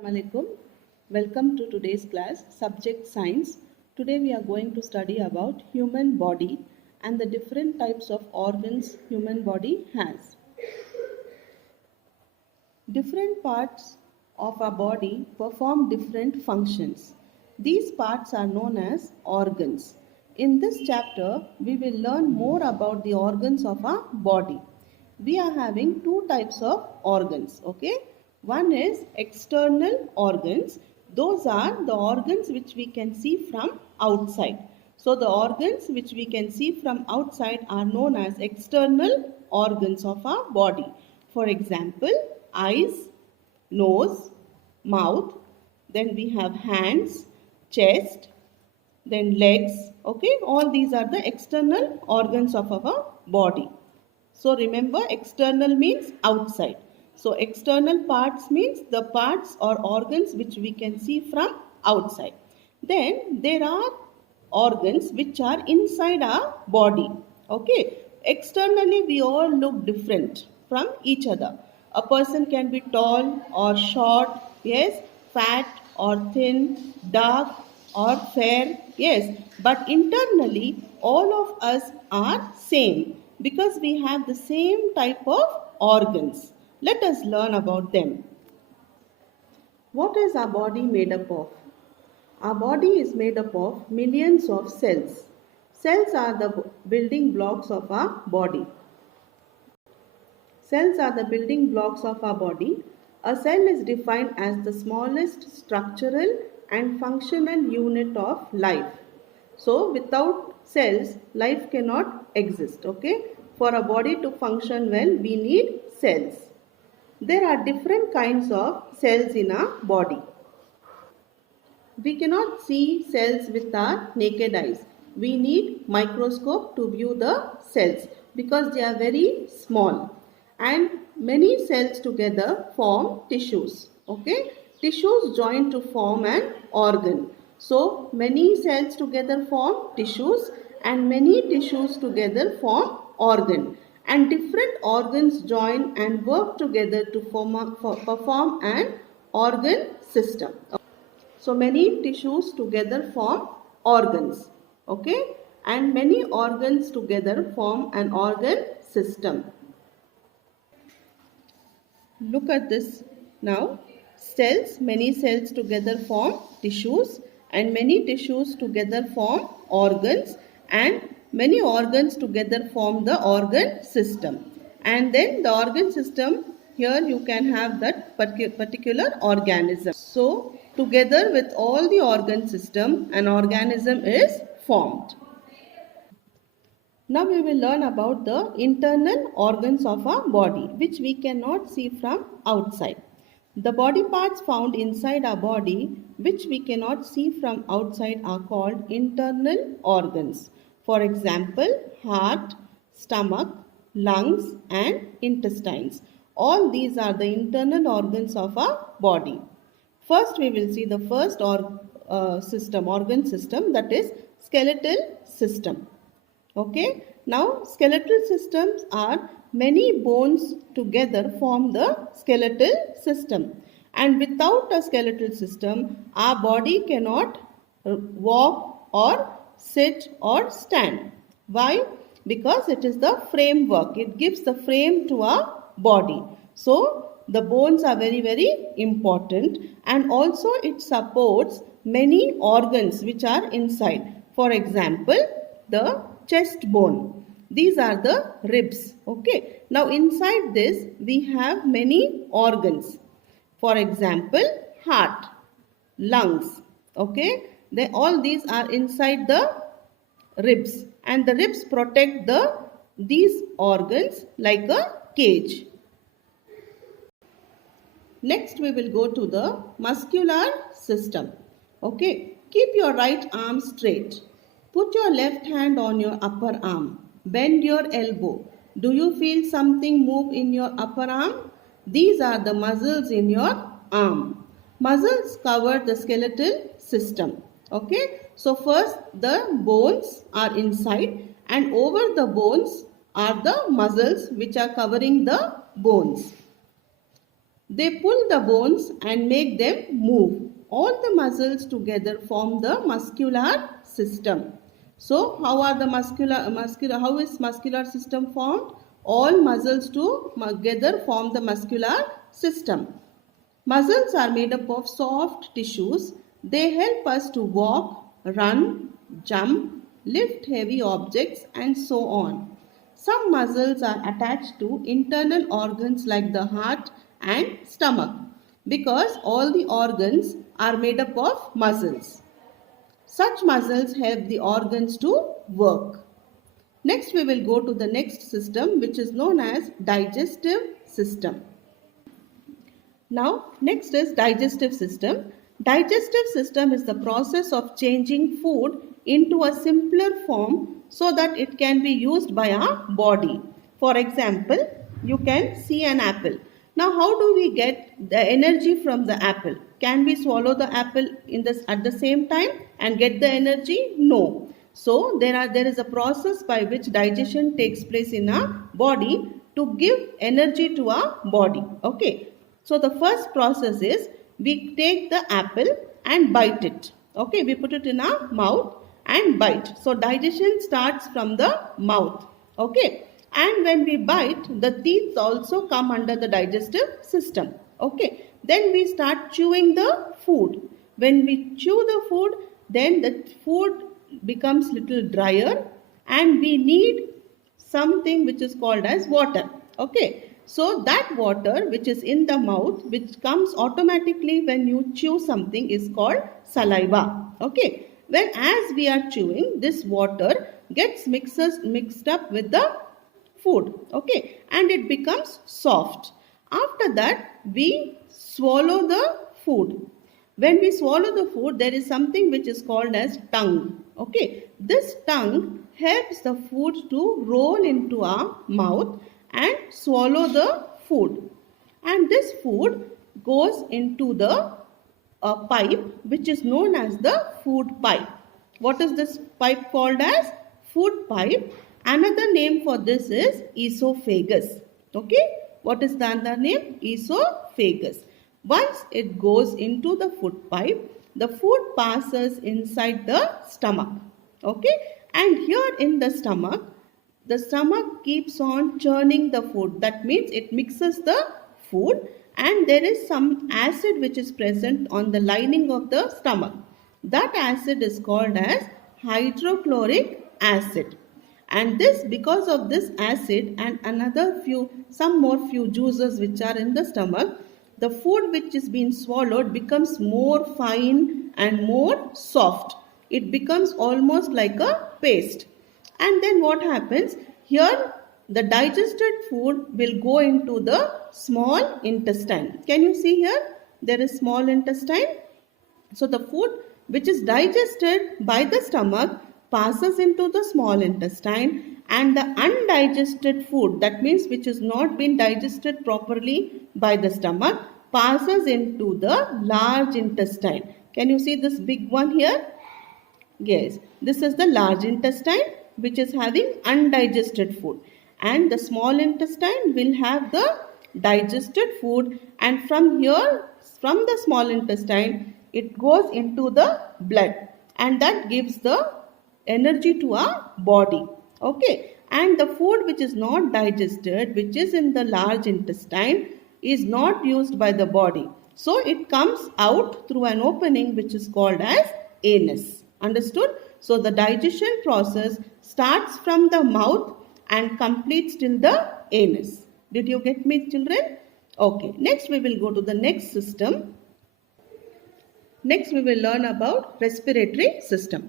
Assalamualaikum. Welcome to today's class, Subject Science. Today we are going to study about human body and the different types of organs human body has. Different parts of our body perform different functions. These parts are known as organs. In this chapter, we will learn more about the organs of our body. We are having two types of organs, okay? One is external organs. Those are the organs which we can see from outside. So the organs which we can see from outside are known as external organs of our body. For example, eyes, nose, mouth, then we have hands, chest, then legs, okay? All these are the external organs of our body. So remember, external means outside. So external parts means the parts or organs which we can see from outside. Then there are organs which are inside our body. Okay. Externally we all look different from each other. A person can be tall or short, yes, fat or thin, dark or fair, yes, but internally all of us are same because we have the same type of organs. Let us learn about them. What is our body made up of? Our body is made up of millions of cells. Cells are the building blocks of our body. Cells are the building blocks of our body. A cell is defined as the smallest structural and functional unit of life. So without cells, life cannot exist, okay? For a body to function well, we need cells. There are different kinds of cells in our body. We cannot see cells with our naked eyes. We need microscope to view the cells because they are very small. And many cells together form tissues. Okay? Tissues join to form an organ. So many cells together form tissues and many tissues together form organ. And different organs join and work together to perform an organ system. So many tissues together form organs. Okay? And many organs together form an organ system. Look at this now. Cells, many cells together form tissues and many tissues together form organs and many organs together form the organ system. And then the organ system, here you can have that particular organism. So together with all the organ system, an organism is formed. Now we will learn about the internal organs of our body, which we cannot see from outside. The body parts found inside our body, which we cannot see from outside, are called internal organs. For example, heart, stomach, lungs and intestines. All these are the internal organs of our body. First we will see the first organ system, that is skeletal system. Okay. Now skeletal systems are many bones together form the skeletal system. And without a skeletal system, our body cannot walk or sit or stand. Why? Because it is the framework. It gives the frame to our body. So the bones are very, very important, and also it supports many organs which are inside. For example, the chest bone. These are the ribs. Okay. Now inside this we have many organs. For example, heart, lungs. Okay. All these are inside the ribs, and the ribs protect these organs like a cage. Next we will go to the muscular system. Okay. Keep your right arm straight. Put your left hand on your upper arm. Bend your elbow. Do you feel something move in your upper arm? These are the muscles in your arm. Muscles cover the skeletal system. Okay. So first the bones are inside, and over the bones are the muscles which are covering the bones. They pull the bones and make them move. All the muscles together form the muscular system. So, how are the how is muscular system formed? All muscles together form the muscular system. Muscles are made up of soft tissues. They help us to walk, run, jump, lift heavy objects, and so on. Some muscles are attached to internal organs like the heart and stomach because all the organs are made up of muscles. Such muscles help the organs to work. Next, we will go to the next system, which is known as digestive system. Now, next is digestive system. Digestive system is the process of changing food into a simpler form so that it can be used by our body. For example, you can see an apple. Now, how do we get the energy from the apple? Can we swallow the apple at the same time and get the energy? No. So, there is a process by which digestion takes place in our body to give energy to our body. Okay. So the first process is we take the apple and bite it. Okay, we put it in our mouth and bite. So digestion starts from the mouth. Okay, and when we bite, the teeth also come under the digestive system. Okay, then we start chewing the food. When we chew the food, then the food becomes little drier and we need something which is called as water. Okay. So that water which is in the mouth, which comes automatically when you chew something, is called saliva. Okay. When as we are chewing, this water gets mixed up with the food. Okay. And it becomes soft. After that, we swallow the food. When we swallow the food, there is something which is called as tongue. Okay. This tongue helps the food to roll into our mouth and swallow the food, and this food goes into the pipe which is known as the food pipe. What is this pipe called as? Food pipe. Another name for this is esophagus. Okay, what is the other name? Esophagus. Once it goes into the food pipe, the food passes inside the stomach. Okay, and here in the stomach keeps on churning the food. That means it mixes the food and there is some acid which is present on the lining of the stomach. That acid is called as hydrochloric acid. And this, because of this acid and some more few juices which are in the stomach, the food which is being swallowed becomes more fine and more soft. It becomes almost like a paste. And then what happens? Here the digested food will go into the small intestine. Can you see here? There is small intestine. So the food which is digested by the stomach passes into the small intestine, and the undigested food, that means which has not been digested properly by the stomach, passes into the large intestine. Can you see this big one here? Yes, this is the large intestine which is having undigested food, and the small intestine will have the digested food, and from the small intestine it goes into the blood, and that gives the energy to our body. Okay, and the food which is not digested, which is in the large intestine, is not used by the body, so it comes out through an opening which is called as anus. Understood? So the digestion process starts from the mouth and completes till the anus. Did you get me, children? Okay. Next we will go to the next system. Next we will learn about respiratory system.